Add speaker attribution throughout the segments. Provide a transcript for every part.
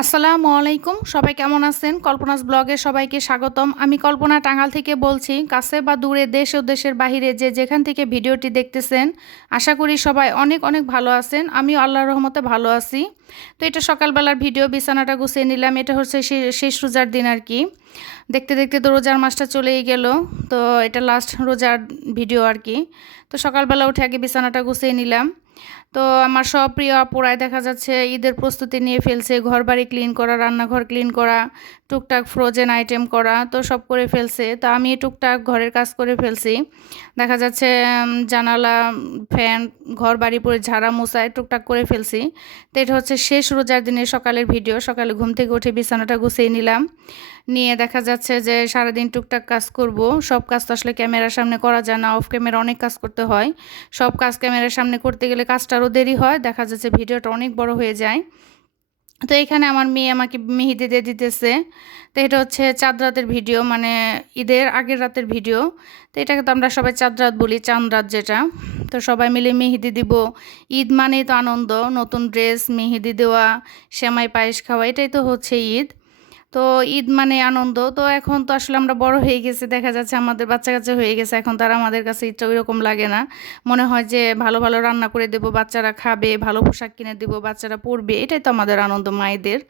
Speaker 1: আসসালামু আলাইকুম। সবাই কেমন আছেন? কল্পনাস ব্লগে সবাইকে স্বাগতম। আমি কল্পনা টাঙ্গাল থেকে বলছি, কাছে বা দূরে, দেশ ও দেশের বাহিরে যে যেখান থেকে ভিডিওটি দেখতেছেন, আশা করি সবাই অনেক অনেক ভালো আছেন। আমিও আল্লাহর রহমতে ভালো আছি। তো এটা সকালবেলার ভিডিও, বিছানাটা গুছিয়ে নিলাম। এটা হচ্ছে শেষ রোজার দিন আর কি। দেখতে দেখতে তো রোজার মাসটা চলেই গেল। তো এটা লাস্ট রোজার ভিডিও আর কি। তো সকালবেলা উঠে আগে বিছানাটা গুছিয়ে নিলাম। তো আমার সব প্রিয় আপুরায় দেখা যাচ্ছে ঈদের প্রস্তুতি নিয়ে ফেলছে ঘর বাড়ি ক্লিন করা, রান্নাঘর ক্লিন করা, টুকটাক ফ্রোজেন আইটেম করা, তো সব করে ফেলছে। তো আমি টুকটাক ঘরের কাজ করে ফেলছি। দেখা যাচ্ছে জানালা ফ্যান ঘর বাড়ি পরে ঝাড়া মোছায় টুকটাক করে ফেলছি। তো এটা হচ্ছে শেষ রোজার দিনের সকালের ভিডিও সকালে ঘুম থেকে উঠে বিছানাটা গুছিয়ে নিলাম। নিয়ে দেখা যাচ্ছে যে সারাদিন টুকটাক কাজ করব। সব কাজ তো আসলে ক্যামেরার সামনে করা যায় না অফ ক্যামেরা অনেক কাজ করতে হয়। সব কাজ ক্যামেরার সামনে করতে গেলে কাজটারও দেরি হয়, দেখা যাচ্ছে ভিডিওটা অনেক বড় হয়ে যায়। তো এখানে আমার মেয়ে আমাকে মেহেদি দিয়ে দিতেছে। তো এটা হচ্ছে চাঁদ রাতের ভিডিও মানে ঈদের আগের রাতের ভিডিও। তো এটাকে তো আমরা সবাই চাঁদ রাত বলি, চাঁদ রাত যেটা। তো সবাই মিলে মেহেদি দিব। ঈদ মানেই তো আনন্দ, নতুন ড্রেস মেহেদি দেওয়া, সেমাই, পায়েস খাওয়া, এটাই তো হচ্ছে ঈদ। তো ঈদ মানে আনন্দ। তো এখন তো আসলে আমরা বড় হয়ে গেছি, দেখা যাচ্ছে আমাদের বাচ্চা কাচ্চা হয়ে গেছে, এখন তারা আমাদের কাছে ঈদটা ওইরকম লাগে না। মনে হয় যে ভালো ভালো রান্না করে দেবো, বাচ্চারা খাবে, ভালো পোশাক কিনে দেবো, বাচ্চারা পরবে এটাই তো আমাদের আনন্দ মায়েদের।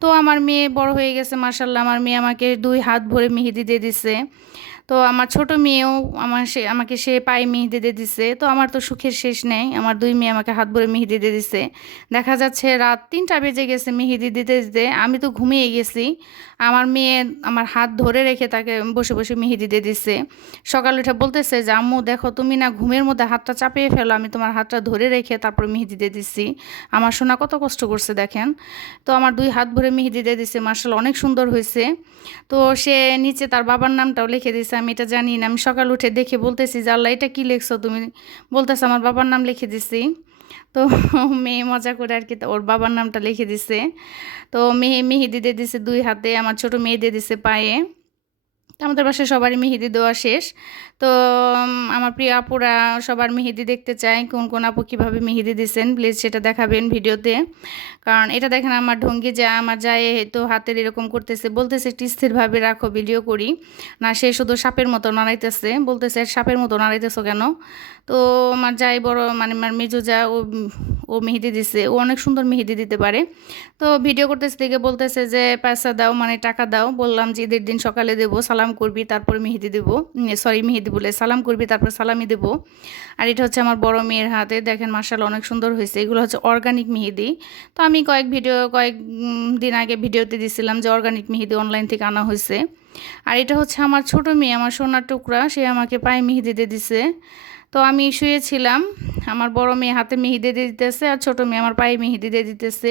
Speaker 1: তো আমার মেয়ে বড় হয়ে গেছে মার্শাল্লাহ আমার মেয়ে আমাকে দুই হাত ভরে মেহেদি দিয়ে দিছে। তো আমার ছোট মেয়েও আমার সে, আমাকে সে পায়ে মেহেদি দিয়ে দিছে। তো আমার তো সুখের শেষ নেই। আমার দুই মেয়ে আমাকে হাত ভরে মেহেদি দিয়ে দিছে। দেখা যাচ্ছে রাত তিনটা বেজে গেছে মেহেদি দিতে দিতে। আমি তো ঘুমিয়ে গেছি। আমার মেয়ে আমার হাত ধরে রেখে তাকে বসে বসে মেহেদি দিয়ে দিছে। সকাল উঠে বলতেছে যে, আম্মু, দেখো, তুমি না ঘুমের মধ্যে হাতটা চাপিয়ে ফেলো। আমি তোমার হাতটা ধরে রেখে তারপর মেহেদি দিয়ে দিচ্ছি আমার সোনা কত কষ্ট করছে, দেখেন। তো আমার দুই হাত ভরে মেহেদি দিয়ে দিছে। মার্শাল অনেক সুন্দর হয়েছে। তো সে নিচে তার বাবার নামটাও লিখে দিয়েছে আমি এটা জানি না। আমি সকাল উঠে দেখে বলতেছি যে, আল্লাহ, এটা কী লিখছো তুমি? বলতেছো, আমার বাবার নাম লিখে দিছি। তো মেয়ে মজা করে আর কি ওর বাবার নামটা লিখে দিছে। তো মেয়ে মেহেদি দিয়ে দিছে দুই হাতে, আমার ছোট মেয়ে দিয়ে দিছে পায়ে। তো আমাদের বাসায় সবারই মেহেদি দেওয়া শেষ। তো আমার প্রিয় আপুরা সবার মেহেদি দেখতে চাই কোন কোন আপু কীভাবে মেহেদি দিছেন প্লিজ সেটা দেখাবেন ভিডিওতে। কারণ এটা দেখেন আমার ঢঙ্গি যা, আমার যায় তো হাতের এরকম করতেছে। বলতেছে, একটি স্থিরভাবে রাখো, ভিডিও করি। না, সে শুধু সাপের মতো নাড়াইতেছে। বলতেছে সাপের মতো নাড়াইতেছো কেন? তো আমার যাই বড় মানে আমার মেজো যা ও ও মেহেদি দিছে, ও অনেক সুন্দর মেহেদি দিতে পারে। তো ভিডিও করতেছে, দেখে বলতেছে যে, পয়সা দাও মানে টাকা দাও। বললাম যে, ঈদের দিন সকালে দেবো, সালাম করবি, তারপরে মেহেদি দেবো। সরি মেহেদি বলে, সালাম করবি, তারপর সালামি দেবো। আর এটা হচ্ছে আমার বড় মেয়ের হাতে, দেখেন মার্শাল অনেক সুন্দর হয়েছে। এগুলো হচ্ছে অর্গানিক মেহেদি। তো আমি কয়েক ভিডিও কয়েক দিন আগে ভিডিওতে দিছিলাম যে অর্গানিক মেহেদি অনলাইন থেকে আনা হয়েছে। আর এটা হচ্ছে আমার ছোট মেয়ে, আমার সোনার টুকরা, সে আমাকে পায়ে মেহেদি দিয়ে দিছে। তো আমি শুয়েছিলাম। আমার বড় মেয়ে হাতে মেহেদি দিয়ে দিতেছে আর ছোট মেয়ে আমার পায়ে মেহেদি দিয়ে দিতেছে।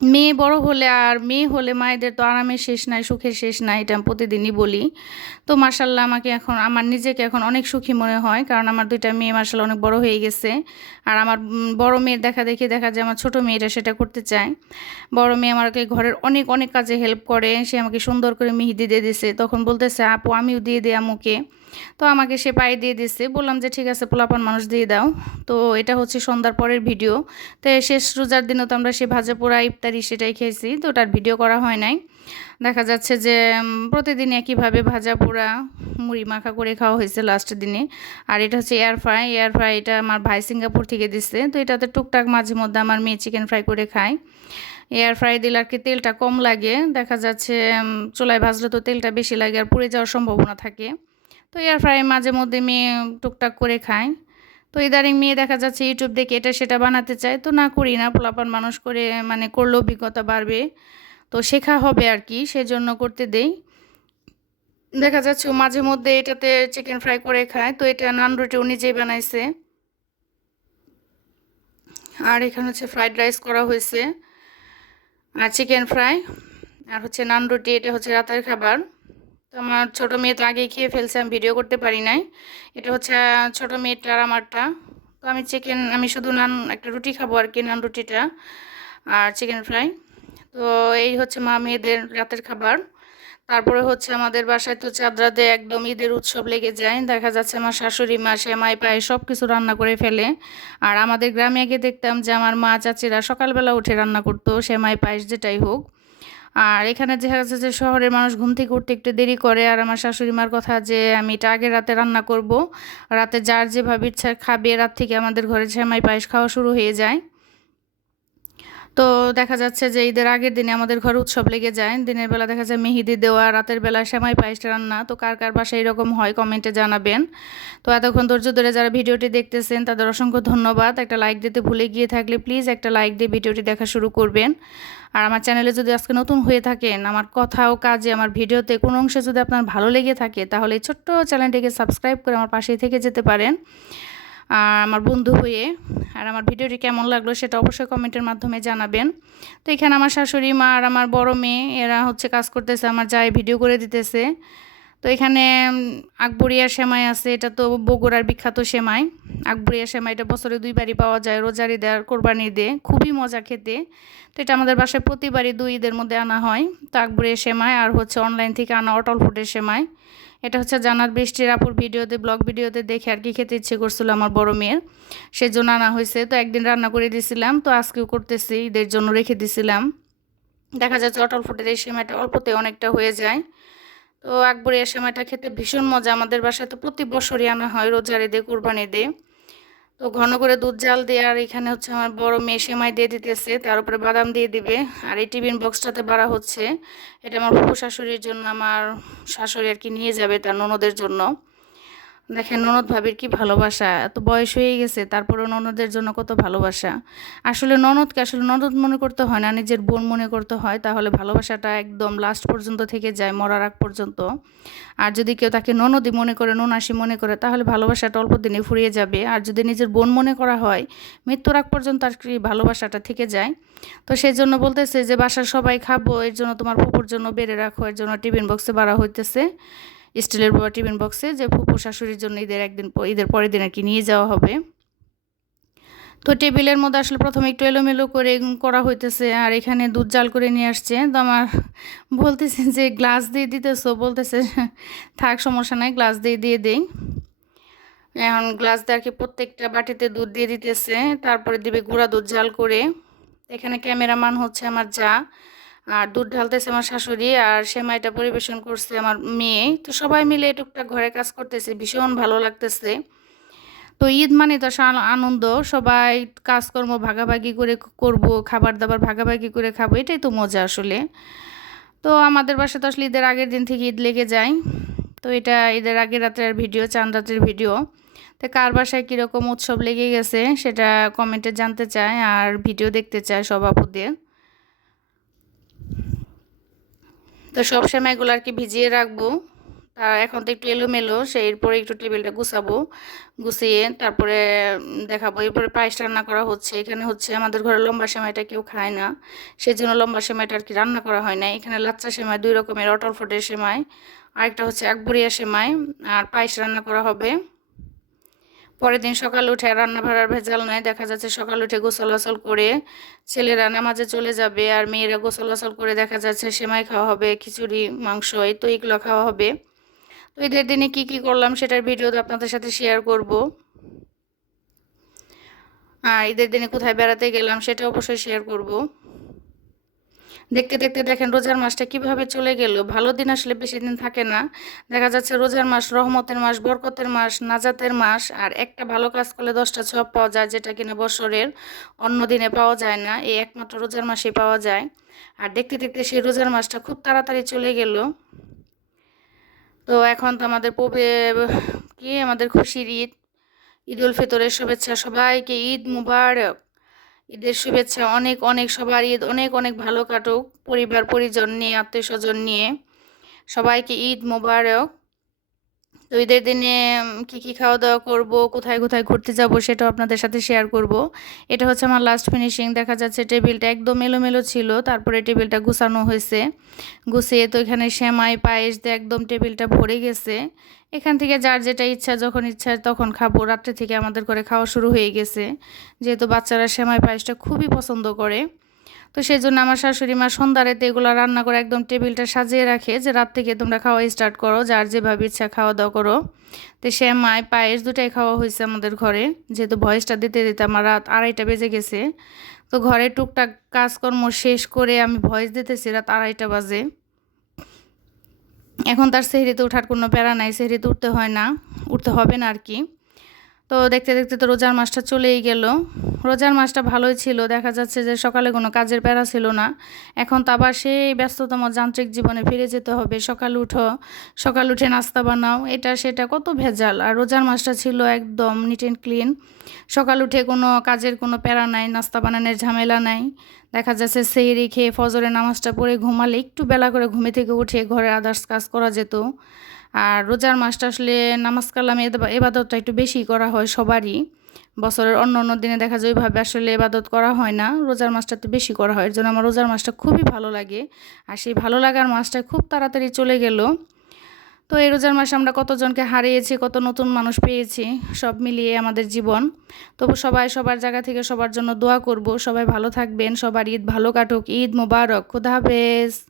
Speaker 1: মেয়ে বড় হলে আর মেয়ে হলে মায়েদের তো আরামের শেষ নাই, সুখের শেষ নাই, এটা আমি প্রতিদিনই বলি। তো মার্শাল্লাহ আমাকে এখন, আমার নিজেকে এখন অনেক সুখী মনে হয়, কারণ আমার দুইটা মেয়ে মার্শাল্লাহ অনেক বড় হয়ে গেছে। আর আমার বড় মেয়ের দেখা দেখি দেখা যায় আমার ছোট মেয়েটা সেটা করতে চায়। বড় মেয়ে আমাকে ঘরের অনেক অনেক কাজে হেল্প করে। সে আমাকে সুন্দর করে মেহেদি দিয়ে দিছে। তখন বলতেছে, আপু, আমিও দিয়ে দিই আমুকে তো আমাকে সে পায়ে দিয়ে দিছে। বললাম যে, ঠিক আছে, পোলাপান মানুষ দিয়ে দাও। তো এটা হচ্ছে সন্ধ্যার পরের ভিডিও তো শেষ রোজার দিনও তো আমরা সে ভাজা পোড়া, ইফতারি সেটাই খেয়েছি। তো ওটার ভিডিও করা হয় নাই। দেখা যাচ্ছে যে প্রতিদিন একইভাবে ভাজা পোড়া মুড়ি মাখা করে খাওয়া হয়েছে লাস্টের দিনে। আর এটা হচ্ছে এয়ার ফ্রাই এয়ার ফ্রাই এটা আমার ভাই সিঙ্গাপুর থেকে দিচ্ছে তো এটাতে টুকটাক মাঝে মধ্যে আমার মেয়ে চিকেন ফ্রাই করে খায়। এয়ার ফ্রাই দিলে আর কি তেলটা কম লাগে। দেখা যাচ্ছে চুলায় ভাজলে তো তেলটা বেশি লাগে আর পুড়ে যাওয়ার সম্ভাবনা থাকে। তো এয়ার ফ্রাই মাঝে মধ্যে মেয়ে টুকটাক করে খায়। তো ইদারিং মেয়ে দেখা যাচ্ছে ইউটিউব দেখে এটা সেটা বানাতে চায়। তো না করি না, পোলাপান মানুষ করে মানে করলে অভিজ্ঞতা বাড়বে। তো শেখা হবে আর কি, সেজন্য করতে দেই। দেখা যাচ্ছে মাঝে মধ্যে এটাতে চিকেন ফ্রাই করে খায়, তো এটা নান রুটি ও নিজেই বানাইছে। আর এখানে হচ্ছে ফ্রাইড রাইস করা হয়েছে, আর চিকেন ফ্রাই আর হচ্ছে নান রুটি, এটা হচ্ছে রাতের খাবার। তো আমার ছোটো মেয়ে তো আগেই খেয়ে ফেলছে, আমি ভিডিও করতে পারি নাই। এটা হচ্ছে ছোটো মেয়েটা আর আমারটা। তো আমি চিকেন আমি শুধু নান, একটা রুটি খাব আর কি, নান রুটিটা, আর চিকেন ফ্রাই তো এই হচ্ছে মা মেয়েদের রাতের খাবার। তারপরে হচ্ছে আমাদের বাসায় তো চাঁদরাতে একদম ঈদের উৎসব লেগে যায়। দেখা যাচ্ছে আমার শাশুড়ি মা সেমাই পায়ে সব কিছু রান্না করে ফেলে। আর আমাদের গ্রামে আগে দেখতাম যে আমার মা চাচিরা সকালবেলা উঠে রান্না করতো সেমাই পায়েস যেটাই হোক। আর এখানে দেখা যাচ্ছে যে শহরের মানুষ ঘুম থেকে উঠতে একটু দেরি করে। আর আমার শাশুড়ি মার কথা যে আমি এটা আগে রাতে রান্না করব। রাতে যার যেভাবে ইচ্ছা খাবে, রাত থেকে আমাদের ঘরে সেমাই পায়েস খাওয়া শুরু হয়ে যায়। তো দেখা যাচ্ছে যে ঈদের আগের দিনে আমাদের ঘরে উৎসব লেগে যায়। দিনের বেলা দেখা যায় মেহেদি দেওয়া, রাতের বেলা সেমাই পায়েস রান্না। তো কার কার বাসায় এরকম হয় কমেন্টে জানাবেন। তো এতক্ষণ ধৈর্য ধরে যারা ভিডিওটি দেখতেছেন, তাদের অসংখ্য ধন্যবাদ। একটা লাইক দিতে ভুলে গিয়ে থাকলে প্লিজ একটা লাইক দিয়ে ভিডিওটি দেখা শুরু করবেন। আর আমার চ্যানেলে যদি আজকে নতুন হয়ে থাকেন, আমার কথা ও কাজে, আমার ভিডিওতে কোনো অংশে যদি আপনার ভালো লেগে থাকে, তাহলে ছোট্ট চ্যানেলটিকে সাবস্ক্রাইব করে আমার পাশেই থেকে যেতে পারেন। আমার বন্ধু হয়ে, আর আমার ভিডিওটি কেমন লাগল সেটা অবশ্যই কমেন্টের মাধ্যমে জানাবেন। তো এখানে আমার শাশুড়ি মা আর আমার বড় মেয়ে, এরা হচ্ছে কাজ করতেছে, আমার যাই ভিডিও করে দিতেছে। তো এখানে আকবরিয়া সেমাই আছে, এটা তো বগুড়ার বিখ্যাত সেমাই। আকবরিয়া সেমাইটা বছরে দুইবারই পাওয়া যায় রোজারি দেওয়ার কোরবানি দিয়ে, খুবই মজা খেতে। তো এটা আমাদের বাসায় প্রতিবারই দুই ঈদের মধ্যে আনা হয়। তো আকবরিয়া সেমাই আর হচ্ছে অনলাইন থেকে আনা অটল ফুডের সেমাই। এটা হচ্ছে জানার বৃষ্টির আপুর ভিডিওতে, ব্লগ ভিডিওতে দেখে আর কি খেতে ইচ্ছে করছিল আমার বড় মেয়ের। সেজন্য আনা হয়েছে। তো একদিন রান্না করে দিছিলাম, তো আজকেও করতেছি, ঈদের জন্য রেখে দিছিলাম। দেখা যাচ্ছে অটল ফুটের এই সেমাইটা অল্পতে অনেকটা হয়ে যায়। তো আকবরে এই সেমাইটা খেতে ভীষণ মজা। আমাদের বাসায় তো প্রতি বছরই আনা হয় রোজার ঈদে, কোরবানি দিয়ে তো ঘন করে দুধ জাল দিয়ে আর এখানে হচ্ছে আমার বড় মেয়ে সেমাই দিয়ে দিতেছে, তার উপরে বাদাম দিয়ে দিবে। আর এই টিফিন বক্সটাতে বাড়া হচ্ছে, এটা আমার ফুফু শাশুড়ির জন্য, আমার শাশুড়ি আর কি নিয়ে যাবে তার ননদের জন্য। দেখেন ননদ ভাবির কি ভালোবাসা? এত বয়স হয়ে গেছে তারপরে ননদের জন্য কত ভালোবাসা? আসলে ননদকে আসলে ননদ মনে করতে হয় না, নিজের বোন মনে করতে হয়, তাহলে ভালোবাসাটা একদম লাস্ট পর্যন্ত থেকে যায়, মরার আগ পর্যন্ত। আর যদি কেউ তাকে ননদই মনে করে, ননাসি মনে করে, তাহলে ভালোবাসাটা অল্প দিনে ফুরিয়ে যাবে। আর যদি নিজের বোন মনে করা হয়, মৃত্যুর আগ পর্যন্ত আর কি ভালোবাসাটা থেকে যায়। তো সেই জন্য বলতেছে যে, বাসার সবাই খাব, এর জন্য তোমার ফুপুর জন্য বেড়ে রাখো, এর জন্য টিফিন বক্সে বাড়া হইতেছে। স্টিলের বড় টিফিন বক্সে যে ফুপু শাশুড়ির জন্য ঈদের একদিন ঈদের পরের দিন আর কি নিয়ে যাওয়া হবে। তো টেবিলের মধ্যে আসলে প্রথমে একটু এলোমেলো করে করা হইতেছে আর এখানে দুধ জাল করে নিয়ে আসছে। তো আমার বলতেছে যে, গ্লাস দিয়ে দিতেছো? বলতেছে, থাক, সমস্যা নাই, গ্লাস দিয়ে দিয়ে দেই। এখন গ্লাস দিয়ে আর কি প্রত্যেকটা বাটিতে দুধ দিয়ে দিতেছে। তারপরে দিবে গুঁড়া দুধ জাল করে। এখানে ক্যামেরাম্যান হচ্ছে আমার যা। আর দুধ ঢালতেছে আমার শাশুড়ি আর সেমাইটা পরিবেশন করছে আমার মেয়ে। তো সবাই মিলে টুকটাক ঘরে কাজ করতেছে, ভীষণ ভালো লাগতেছে। তো ঈদ মানে তো আনন্দ, সবাই কাজকর্ম ভাগাভাগি করে করব খাবার দাবার ভাগাভাগি করে খাব, এটাই তো মজা আসলে। তো আমাদের বাসায় তো আসলে ঈদের আগের দিন থেকে ঈদ লেগে যায়। তো এটা ঈদের আগের রাতের ভিডিও, চাঁদ রাতের ভিডিও। তো কার বাসায় কীরকম উৎসব লেগে গেছে সেটা কমেন্টে জানতে চায় আর ভিডিও দেখতে চায় সব আপুদের। তো সব সময়গুলো আর কি ভিজিয়ে রাখব। তা এখন তো একটু এলোমেলো সেই এরপরে একটু টেবিলটা গুছাবো। গুছিয়ে তারপরে দেখাবো। এরপরে পায়েস রান্না করা হচ্ছে। এখানে হচ্ছে আমাদের ঘরে লম্বা সেমাইটা কেউ খায় না। সেই জন্য লম্বা সেমাইটা আর কি রান্না করা হয় না। এখানে লাচ্চা সেমাই, দুই রকমের, অটল ফোটের সেমাই, আরেকটা হচ্ছে একবরিয়া সেমাই, আর পায়েস রান্না করা হবে। পরের দিন সকাল উঠে রান্না ভাড়ার ভেজাল নয় দেখা যাচ্ছে সকাল উঠে গোসল আসল করে ছেলেরা নামাজে চলে যাবে আর মেয়েরা গোসল আসল করে দেখা যাচ্ছে সেমাই খাওয়া হবে, খিচুড়ি, মাংস, এই তো এগুলো খাওয়া হবে। তো ঈদের দিনে কি কি করলাম সেটার ভিডিও তো আপনাদের সাথে শেয়ার করব। আর ঈদের দিনে কোথায় বেড়াতে গেলাম সেটা অবশ্যই শেয়ার করব। দেখতে দেখতে দেখেন রোজার মাসটা কীভাবে চলে গেল। ভালো দিন আসলে বেশি দিন থাকে না। দেখা যাচ্ছে রোজার মাস রহমতের মাস, বরকতের মাস, নাজাতের মাস, আর একটা ভালো কাজ করলে দশটা সব পাওয়া যায় যেটা কিনা বছরের অন্য দিনে পাওয়া যায় না। এই একমাত্র রোজার মাসে পাওয়া যায়। আর দেখতে দেখতে সেই রোজার মাসটা খুব তাড়াতাড়ি চলে গেল। তো এখন তো আমাদের পবে কি আমাদের খুশির ঈদ ঈদ উল ফিতরের শুভেচ্ছা সবাইকে, ঈদ মুবারক। ঈদের শুভেচ্ছা, অনেক অনেক সবার ঈদ, অনেক অনেক ভালো কাটুক। পরিবার, পরিজন নিয়ে আত্মীয় স্বজন নিয়ে। সবাইকে ঈদ মুবারক। তো ঈদের দিনে কি কি খাওয়া দাওয়া করব, কোথায় কোথায় ঘুরতে যাব সেটাও আপনাদের সাথে শেয়ার করব। এটা হচ্ছে আমার লাস্ট ফিনিশিং দেখা যাচ্ছে টেবিলটা একদম এলোমেলো ছিল, তারপরে টেবিলটা গুছানো হয়েছে। গুছিয়ে তো এখানে সেমাই, পায়েস দিয়ে একদম টেবিলটা ভরে গেছে। এখান থেকে যার যেটা ইচ্ছা, যখন ইচ্ছা তখন খাব। রাত্রে থেকে আমাদের ঘরে খাওয়া শুরু হয়ে গেছে। যেহেতু বাচ্চারা সেমাই পায়েসটা খুবই পছন্দ করে। তো সেই জন্য আমার শাশুড়ি মা সন্ধ্যারেতে এগুলো রান্না করে একদম টেবিলটা সাজিয়ে রাখে যে, রাত থেকে তোমরা খাওয়া স্টার্ট করো, যার যেভাবে ইচ্ছা খাওয়া দাওয়া করো। তো সে মায় পায়েস দুটাই খাওয়া হয়েছে আমাদের ঘরে। যেহেতু ভয়েসটা দিতে দিতে আমার রাত আড়াইটা বেজে গেছে। তো ঘরে টুকটাক কাজকর্ম শেষ করে আমি ভয়েস দিতেছি রাত আড়াইটা বাজে। এখন তার সেহরিতে ওঠার কোনো প্যারা নাই, সেহরিতে উঠতে হয় না, উঠতে হবে না আর কি। তো দেখতে দেখতে তো রোজার মাসটা চলেই গেল। রোজার মাসটা ভালোই ছিল। দেখা যাচ্ছে যে সকালে কোনো কাজের প্যারা ছিল না। এখন তো আবার সেই ব্যস্ততম যান্ত্রিক জীবনে ফিরে যেতে হবে। সকাল উঠো, সকাল উঠে নাস্তা বানাও। এটা সেটা কত ভেজাল। আর রোজার মাসটা ছিল একদম নিট অ্যান্ড ক্লিন সকাল উঠে কোনো কাজের কোনো প্যারা নাই, নাস্তা বানানোর ঝামেলা নাই। দেখা যাচ্ছে সেই খেয়ে ফজরের নামাজটা পড়ে ঘুমালে একটু বেলা করে ঘুমে থেকে উঠে ঘরে আদার্স কাজ করা যেত। আর রোজার মাসটা আসলে নামাজ কালাম এবাদতটা একটু বেশি করা হয় সবারই। বছরের অন্য অন্য দিনে দেখা যায় ওইভাবে আসলে এবাদত করা হয় না। রোজার মাসটা তো বেশি করা হয়। এর জন্য আমার রোজার মাসটা খুবই ভালো লাগে। আর সেই ভালো লাগার মাসটা খুব তাড়াতাড়ি চলে গেল। তো এই রোজার মাসে আমরা কতজনকে হারিয়েছি, কত নতুন মানুষ পেয়েছি, সব মিলিয়ে আমাদের জীবন। তবু সবাই সবার জায়গা থেকে সবার জন্য দোয়া করব। সবাই ভালো থাকবেন। সবার ঈদ ভালো কাটুক। ঈদ মোবারক। খুদা হাফেজ।